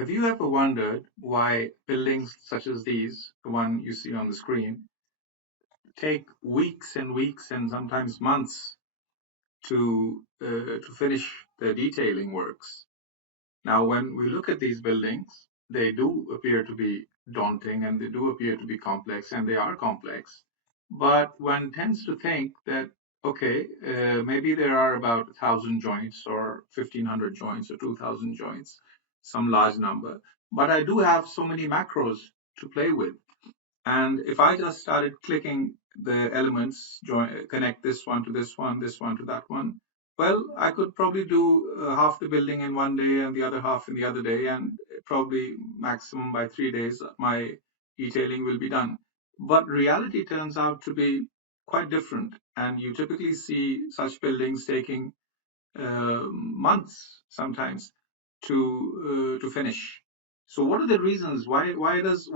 Have you ever wondered why buildings such as these, the one you see on the screen, take weeks and weeks and sometimes months to finish the detailing works? Now, when we look at these buildings, they do appear to be daunting and they do appear to be complex, and they are complex. But one tends to think that, okay, maybe there are about 1,000 joints or 1,500 joints or 2,000 joints, some large number. But I do have so many macros to play with. And if I just started clicking the elements, connect this one to this one to that one, well, I could probably do half the building in one day and the other half in the other day, and probably maximum by 3 days, my detailing will be done. But reality turns out to be quite different, and you typically see such buildings taking months sometimes to finish. So what are the reasons? Why does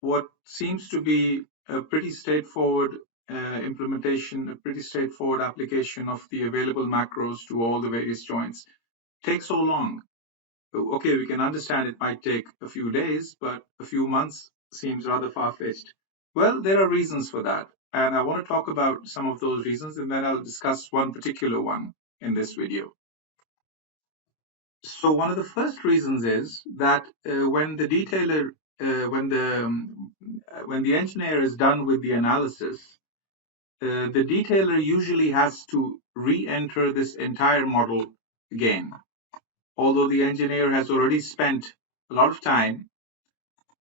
what seems to be a pretty straightforward implementation, a pretty straightforward application of the available macros to all the various joints take so long? Okay, we can understand it might take a few days, but a few months seems rather far-fetched. Well, there are reasons for that, and I want to talk about some of those reasons, and then I'll discuss one particular one in this video. So one of the first reasons is that when the detailer, when the engineer is done with the analysis, the detailer usually has to re-enter this entire model again. Although the engineer has already spent a lot of time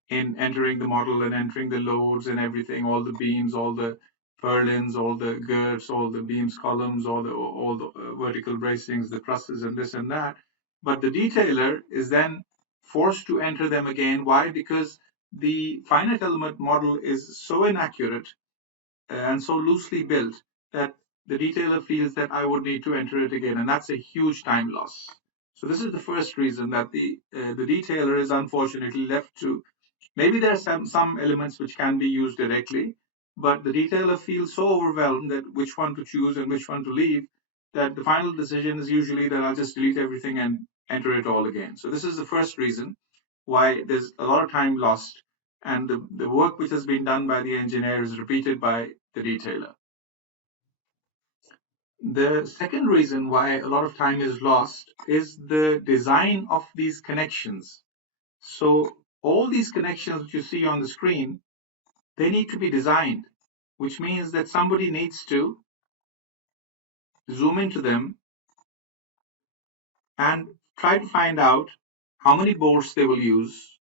in entering the model and entering the loads and everything, all the beams, all the purlins, all the girths, all the beams, columns, all the vertical bracings, the trusses, and this and that. But the detailer is then forced to enter them again. Why? Because the finite element model is so inaccurate and so loosely built that the detailer feels that I would need to enter it again, and that's a huge time loss. So this is the first reason that the detailer is unfortunately left to. Maybe there are some elements which can be used directly, but the detailer feels so overwhelmed that which one to choose and which one to leave that the final decision is usually that I'll just delete everything and enter it all again. So this is the first reason why there's a lot of time lost, and the work which has been done by the engineer is repeated by the detailer. The second reason why a lot of time is lost is the design of these connections. So all these connections that you see on the screen, they need to be designed, which means that somebody needs to zoom into them and try to find out how many bolts they will use,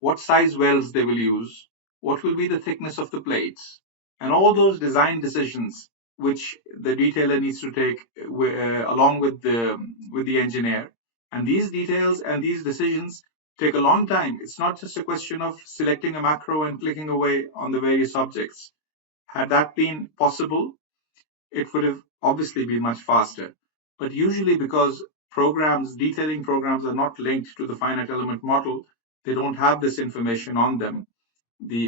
what size welds they will use, what will be the thickness of the plates, and all those design decisions which the detailer needs to take along with the engineer. And these details and these decisions take a long time. It's not just a question of selecting a macro and clicking away on the various objects. Had that been possible, it would have obviously been much faster. But usually, because detailing programs are not linked to the finite element model, they don't have this information on them,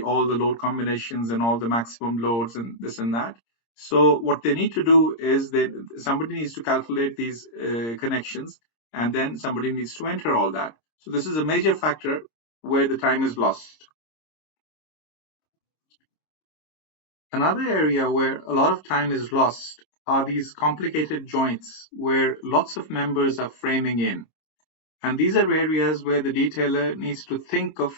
all the load combinations and all the maximum loads and this and that. So what they need to do is somebody needs to calculate these connections, and then somebody needs to enter all that. So this is a major factor where the time is lost. Another area where a lot of time is lost are these complicated joints where lots of members are framing in. And these are areas where the detailer needs to think of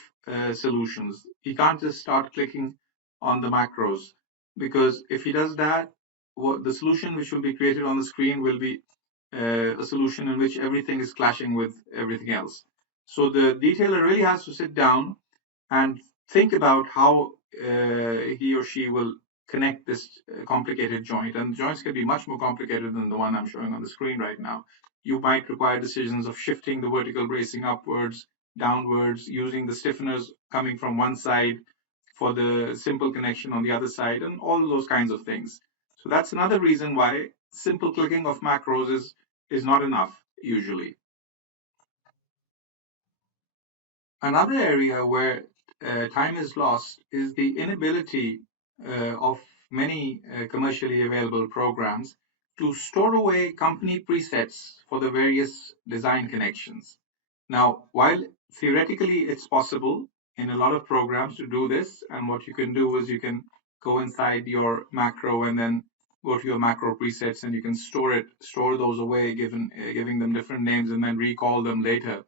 solutions. He can't just start clicking on the macros, because if he does that, the solution which will be created on the screen will be a solution in which everything is clashing with everything else. So the detailer really has to sit down and think about how he or she will connect this complicated joint. And joints can be much more complicated than the one I'm showing on the screen right now. You might require decisions of shifting the vertical bracing upwards, downwards, using the stiffeners coming from one side for the simple connection on the other side, and all those kinds of things. So that's another reason why simple clicking of macros is not enough usually. Another area where time is lost is the inability of many commercially available programs to store away company presets for the various design connections. Now, while theoretically, it's possible in a lot of programs to do this. And what you can do is you can go inside your macro and then go to your macro presets, and you can store those away, giving them different names, and then recall them later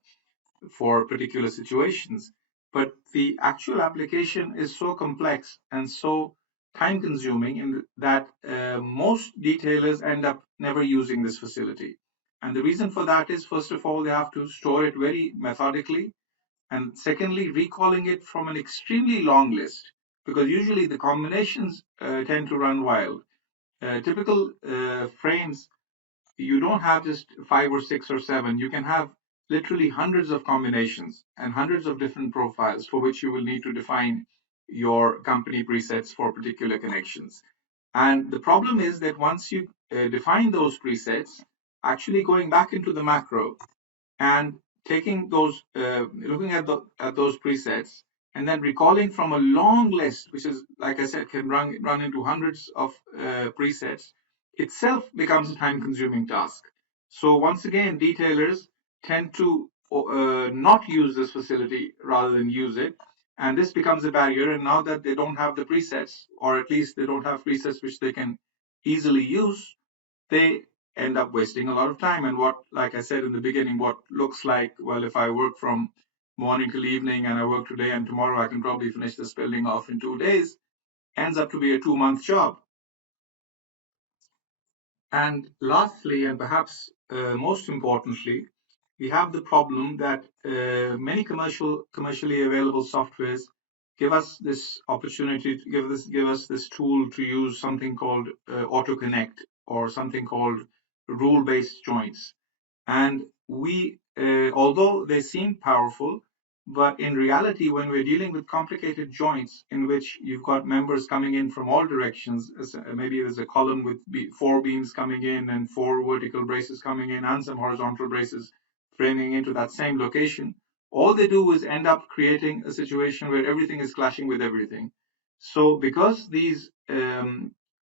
for particular situations. But the actual application is so complex and so time consuming in that most detailers end up never using this facility. And the reason for that is, first of all, they have to store it very methodically, and secondly, recalling it from an extremely long list, because usually the combinations tend to run wild. Typical frames, you don't have just 5 or 6 or 7. You can have literally hundreds of combinations and hundreds of different profiles for which you will need to define your company presets for particular connections. And the problem is that once you define those presets, actually going back into the macro and taking those, looking at those presets, and then recalling from a long list, which is, like I said, can run into hundreds of presets, itself becomes a time-consuming task. So once again, detailers tend to not use this facility rather than use it, and this becomes a barrier. And now that they don't have the presets, or at least they don't have presets which they can easily use, they end up wasting a lot of time. And what, like I said in the beginning, what looks like, well, if I work from morning till evening and I work today and tomorrow I can probably finish this building off in 2 days, ends up to be a 2 month job. And lastly, and perhaps most importantly, we have the problem that many commercially available softwares give us this opportunity to give us this tool to use something called auto connect, or something called rule-based joints. And we, although they seem powerful, but in reality, when we're dealing with complicated joints in which you've got members coming in from all directions, maybe there's a column with 4 beams coming in and 4 vertical braces coming in and some horizontal braces framing into that same location, all they do is end up creating a situation where everything is clashing with everything. So because these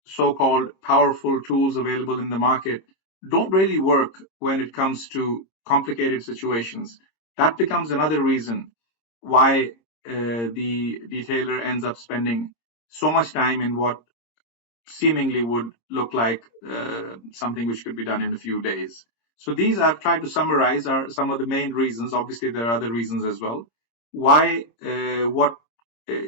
so-called powerful tools available in the market don't really work when it comes to complicated situations, that becomes another reason why the detailer ends up spending so much time in what seemingly would look like something which could be done in a few days. So these I've tried to summarize are some of the main reasons. Obviously, there are other reasons as well. Why, what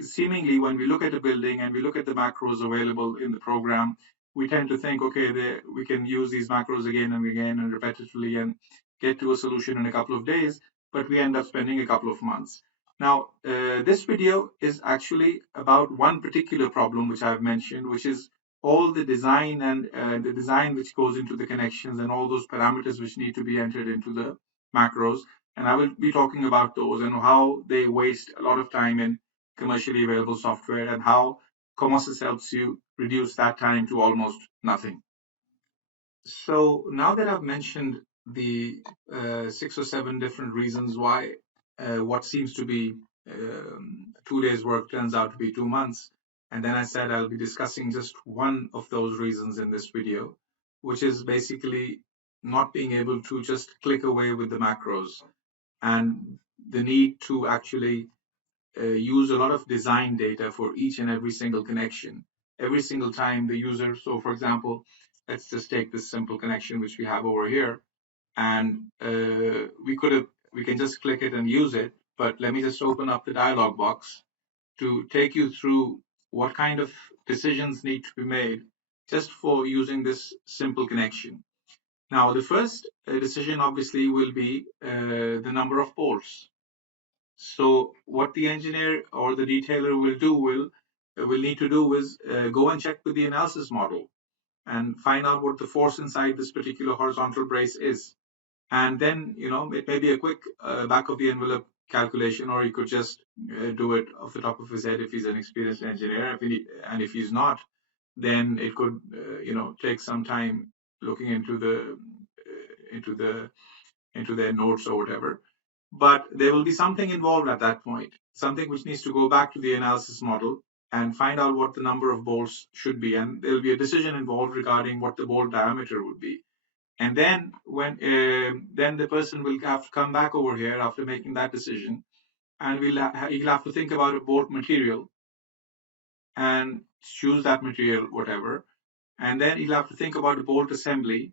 seemingly when we look at a building and we look at the macros available in the program, we tend to think, okay, we can use these macros again and again and repetitively and get to a solution in a couple of days, but we end up spending a couple of months. Now, this video is actually about one particular problem which I've mentioned, which is all the design and the design which goes into the connections and all those parameters which need to be entered into the macros. And I will be talking about those and how they waste a lot of time in commercially available software, and how Comosys helps you reduce that time to almost nothing. So now that I've mentioned the 6 or 7 different reasons why what seems to be 2 days work turns out to be 2 months, and then I said I'll be discussing just one of those reasons in this video, which is basically not being able to just click away with the macros, and the need to actually use a lot of design data for each and every single connection. Every single time the user, so for example, let's just take this simple connection which we have over here, and we can just click it and use it. But let me just open up the dialog box to take you through what kind of decisions need to be made just for using this simple connection. Now, the first decision obviously will be the number of bolts. So what the engineer or the detailer will need to do is go and check with the analysis model and find out what the force inside this particular horizontal brace is. And then, it may be a quick back of the envelope calculation, or he could just do it off the top of his head if he's an experienced engineer. And if he's not, then it could, take some time looking into their notes or whatever. But there will be something involved at that point, something which needs to go back to the analysis model and find out what the number of bolts should be. And there'll be a decision involved regarding what the bolt diameter would be. And then then the person will have to come back over here after making that decision, and he'll have to think about a bolt material and choose that material, whatever. And then he'll have to think about the bolt assembly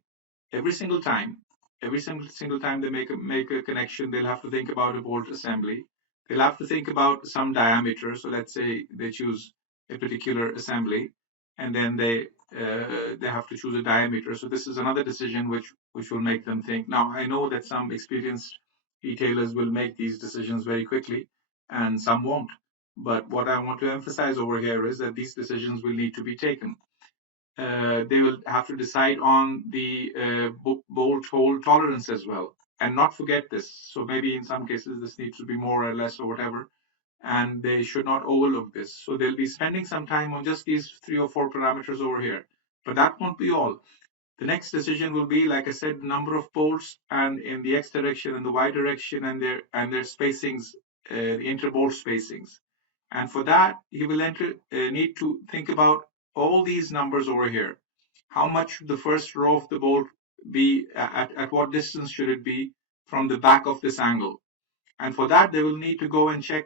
every single time. Every single time they make a connection, they'll have to think about a bolt assembly. They'll have to think about some diameter. So let's say they choose a particular assembly, and then they have to choose a diameter. So this is another decision which will make them think. Now I know that some experienced retailers will make these decisions very quickly, and some won't. But what I want to emphasize over here is that these decisions will need to be taken. They will have to decide on the bolt hole tolerance as well, and not forget this. So maybe in some cases this needs to be more or less or whatever, and they should not overlook this. So they'll be spending some time on just these 3 or 4 parameters over here. But that won't be all. The next decision will be, like I said, the number of bolts, and in the X direction and the Y direction, and their spacings, the interbolt spacings. And for that, he will need to think about all these numbers over here. How much should the first row of the bolt be? At what distance should it be from the back of this angle? And for that, they will need to go and check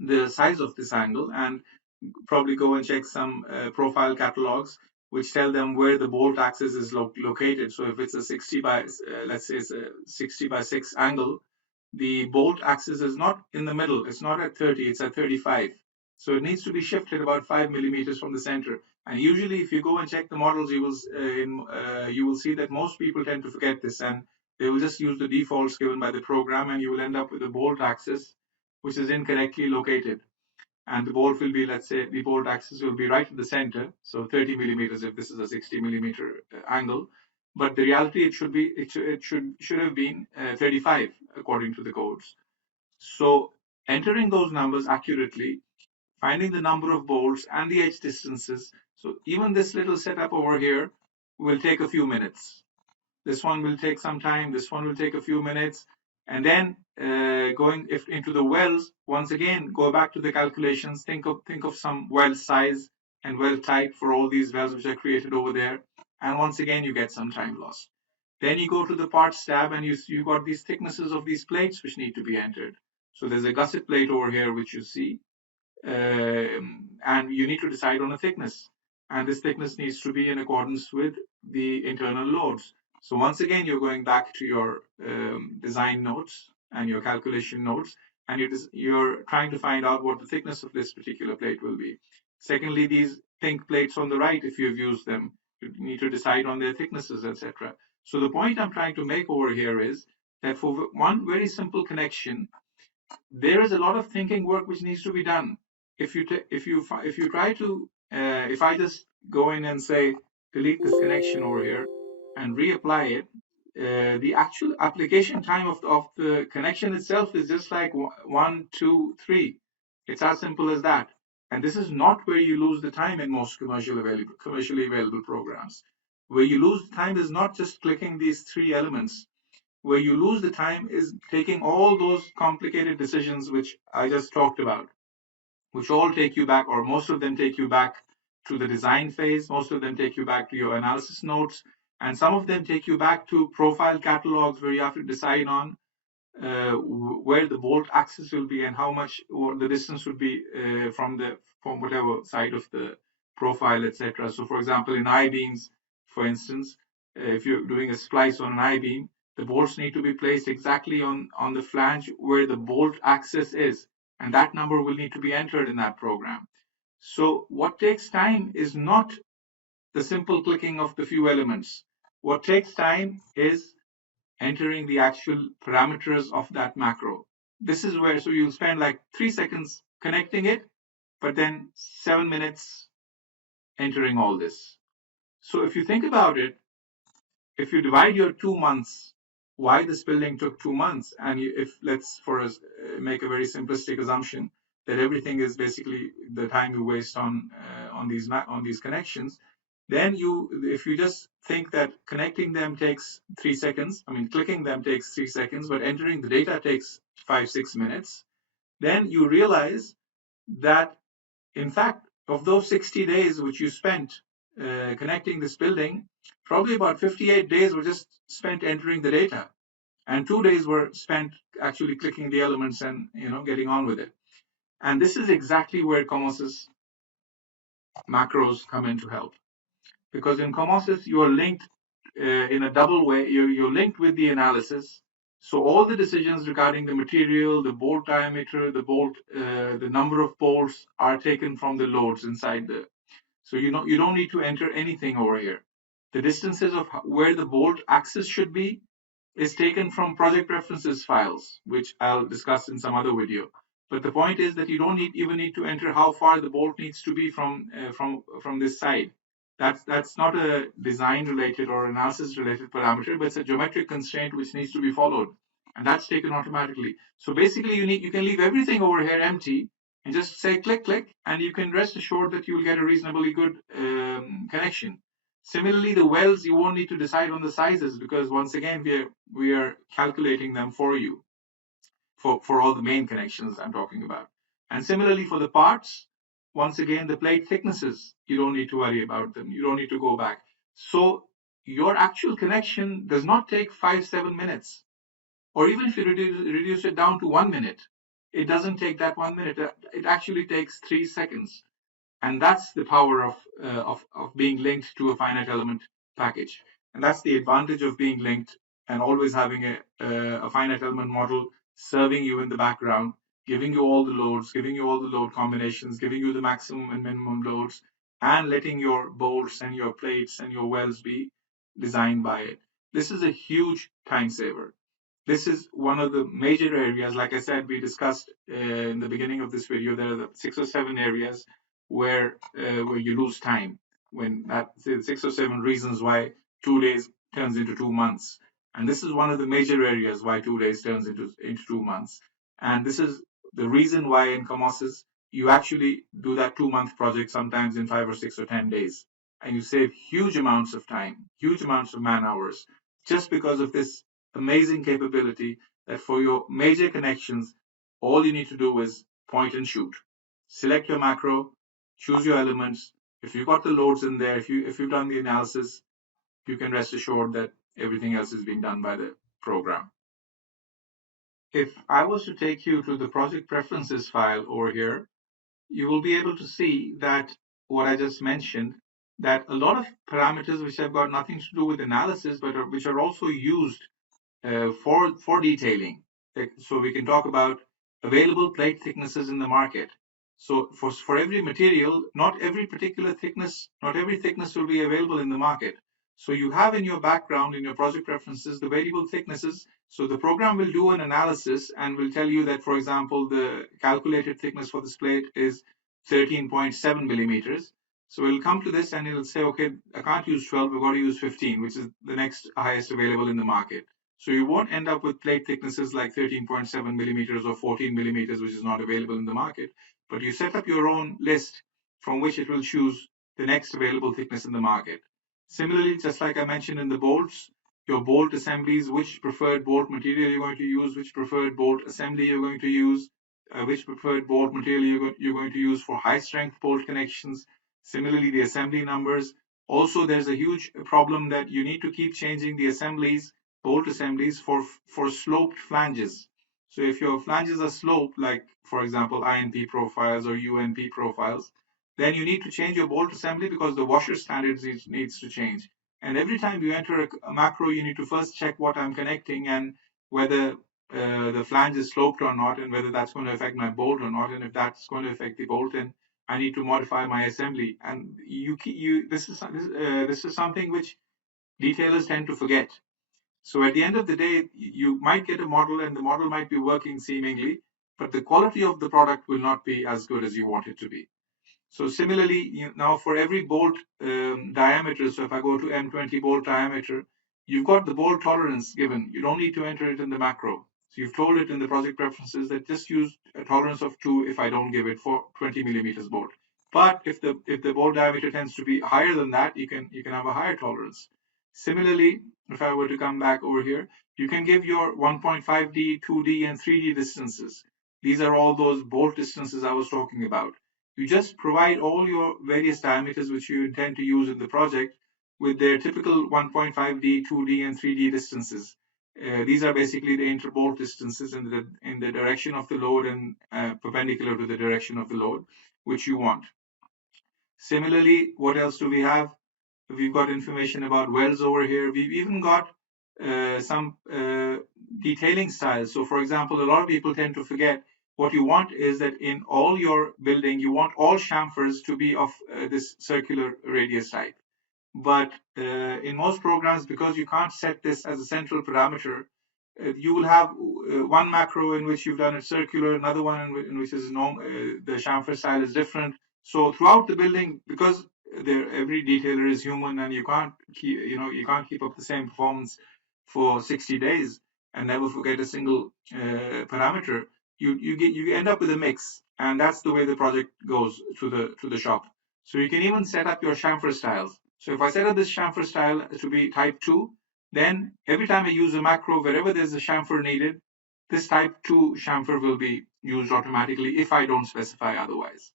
the size of this angle, and probably go and check some profile catalogs which tell them where the bolt axis is located. So if it's a 60 by, let's say it's a 60 by 6 angle, the bolt axis is not in the middle. It's not at 30, it's at 35. So it needs to be shifted about 5 millimeters from the center. And usually if you go and check the models, you will see that most people tend to forget this, and they will just use the defaults given by the program, and you will end up with a bolt axis which is incorrectly located. And the bolt will be, let's say, the bolt axis will be right in the center, so 30 millimeters if this is a 60 millimeter angle. But the reality, it should have been 35 according to the codes. So entering those numbers accurately, finding the number of bolts and the edge distances. So even this little setup over here will take a few minutes. This one will take some time. This one will take a few minutes. And then going into the wells, once again, go back to the calculations. Think of some well size and well type for all these wells which are created over there. And once again, you get some time loss. Then you go to the parts tab, and you got these thicknesses of these plates which need to be entered. So there's a gusset plate over here which you see, and you need to decide on a thickness. And this thickness needs to be in accordance with the internal loads. So once again, you're going back to your design notes and your calculation notes, and you're trying to find out what the thickness of this particular plate will be. Secondly, these pink plates on the right, if you've used them, you need to decide on their thicknesses, etc. So the point I'm trying to make over here is that for one very simple connection, there is a lot of thinking work which needs to be done. If you try to if I just go in and say delete this connection over here and reapply it, the actual application time of the connection itself is just like 1, 2, 3. It's as simple as that. And this is not where you lose the time in most commercially available programs. Where you lose the time is not just clicking these 3 elements. Where you lose the time is taking all those complicated decisions which I just talked about, which all take you back, or most of them take you back to the design phase, most of them take you back to your analysis notes, and some of them take you back to profile catalogs where you have to decide on where the bolt axis will be and how much or the distance would be from whatever side of the profile, etc. So for example, in I-beams, for instance, if you're doing a splice on an I-beam, the bolts need to be placed exactly on the flange where the bolt axis is, and that number will need to be entered in that program. So what takes time is not the simple clicking of the few elements. What takes time is entering the actual parameters of that macro. This is where, so you'll spend like 3 seconds connecting it, but then 7 minutes entering all this. So if you think about it, if you divide your 2 months, why this building took 2 months, and if let's for us make a very simplistic assumption that everything is basically the time you waste on these connections, then if you just think that connecting them takes 3 seconds, I mean clicking them takes 3 seconds, but entering the data takes 5-6 minutes, then you realize that in fact of those 60 days which you spent connecting this building, probably about 58 days were just spent entering the data, and 2 days were spent actually clicking the elements and getting on with it. And this is exactly where Comosys macros come in to help, because in Comosys you are linked in a double way. You're linked with the analysis. So all the decisions regarding the material, the bolt diameter, the number of bolts are taken from the loads inside the. So you don't need to enter anything over here. The distances of where the bolt axis should be is taken from project references files, which I'll discuss in some other video. But the point is that you don't even need to enter how far the bolt needs to be from this side. That's not a design related or analysis related parameter, but it's a geometric constraint which needs to be followed, and that's taken automatically. So basically, you can leave everything over here empty and just say click click, and you can rest assured that you'll get a reasonably good connection. Similarly, the wells, you won't need to decide on the sizes, because once again we are calculating them for you for all the main connections I'm talking about. And similarly for the parts, once again, the plate thicknesses, you don't need to worry about them. You don't need to go back. So your actual connection does not take 5-7 minutes, or even if you reduce it down to 1 minute, it doesn't take that 1 minute. It actually takes 3 seconds. And that's the power of being linked to a finite element package. And that's the advantage of being linked and always having a finite element model serving you in the background, giving you all the loads, giving you all the load combinations, giving you the maximum and minimum loads, and letting your bolts and your plates and your wells be designed by it. This is a huge time saver. This is one of the major areas. Like I said, we discussed in the beginning of this video, there are the 6 or 7 areas where you lose time. When that 6 or 7 reasons why 2 days turns into 2 months, and this is one of the major areas why 2 days turns into 2 months. And this is the reason why in Comosys you actually do that 2 month project sometimes in 5 or 6 or 10 days, and you save huge amounts of time, huge amounts of man hours, just because of this amazing capability that for your major connections, all you need to do is point and shoot. Select your macro, choose your elements. If you've got the loads in there, if you've done the analysis, you can rest assured that everything else is being done by the program. If I was to take you to the project preferences file over here, you will be able to see that what I just mentioned, that a lot of parameters which have got nothing to do with analysis, but which are also used for detailing. So we can talk about available plate thicknesses in the market. So for every material, not every thickness will be available in the market. So you have in your background, in your project references, the variable thicknesses. So the program will do an analysis and will tell you that, for example, the calculated thickness for this plate is 13.7 millimeters. So we'll come to this and it'll say, okay, I can't use 12, we've got to use 15, which is the next highest available in the market. So you won't end up with plate thicknesses like 13.7 millimeters or 14 millimeters, which is not available in the market. But you set up your own list from which it will choose the next available thickness in the market. Similarly, just like I mentioned in the bolts, your bolt assemblies, which preferred bolt material you're going to use, which preferred bolt assembly you're going to use, which preferred bolt material you're going to use for high strength bolt connections. Similarly, the assembly numbers. Also, there's a huge problem that you need to keep changing the assemblies, bolt assemblies for sloped flanges. So if your flanges are sloped, like for example INP profiles or UNP profiles, then you need to change your bolt assembly because the washer standards needs to change. And every time you enter a macro, you need to first check what I'm connecting and whether the flange is sloped or not, and whether that's going to affect my bolt or not. And if that's going to affect the bolt, then I need to modify my assembly. And this is something which detailers tend to forget. So at the end of the day, you might get a model and the model might be working seemingly, but the quality of the product will not be as good as you want it to be. So similarly, now for every bolt diameter, so if I go to M20 bolt diameter, you've got the bolt tolerance given. You don't need to enter it in the macro. So you've told it in the project preferences that just use a tolerance of 2 if I don't give it for 20 millimeters bolt. But if the bolt diameter tends to be higher than that, you can have a higher tolerance. Similarly, if I were to come back over here, you can give your 1.5D, 2D, and 3D distances. These are all those bolt distances I was talking about. You just provide all your various diameters which you intend to use in the project with their typical 1.5D, 2D, and 3D distances. These are basically the interbolt distances in the direction of the load and perpendicular to the direction of the load, which you want. Similarly, what else do we have? We've got information about welds over here. We've even got some detailing styles. So, for example, a lot of people tend to forget what you want is that in all your building, you want all chamfers to be of this circular radius type. But in most programs, because you can't set this as a central parameter, you will have one macro in which you've done it circular, another one in which is the chamfer style is different. So throughout the building, because every detailer is human, and you can't keep up the same performance for 60 days and never forget a single parameter. You end up with a mix, and that's the way the project goes to the shop. So you can even set up your chamfer styles. So if I set up this chamfer style to be type 2, then every time I use a macro, wherever there's a chamfer needed, this type 2 chamfer will be used automatically if I don't specify otherwise.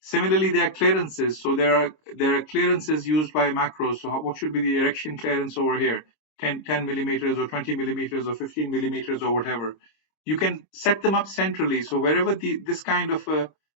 Similarly, there are clearances. So there are clearances used by macros. So what should be the erection clearance over here? 10 millimeters or 20 millimeters or 15 millimeters or whatever. You can set them up centrally. So wherever this kind of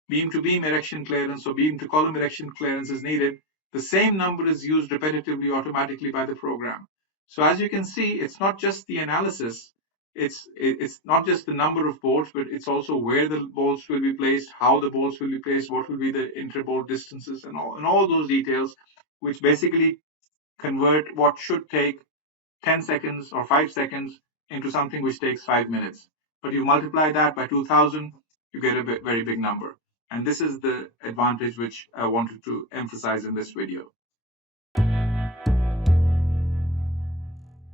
beam to beam erection clearance or beam to column erection clearance is needed, the same number is used repetitively automatically by the program. So as you can see, it's not just the analysis, it's not just the number of bolts, but it's also where the bolts will be placed, how the bolts will be placed, what will be the interbolt distances, and all those details, which basically convert what should take 10 seconds or 5 seconds into something which takes 5 minutes. But you multiply that by 2000, you get a very big number. And this is the advantage which I wanted to emphasize in this video.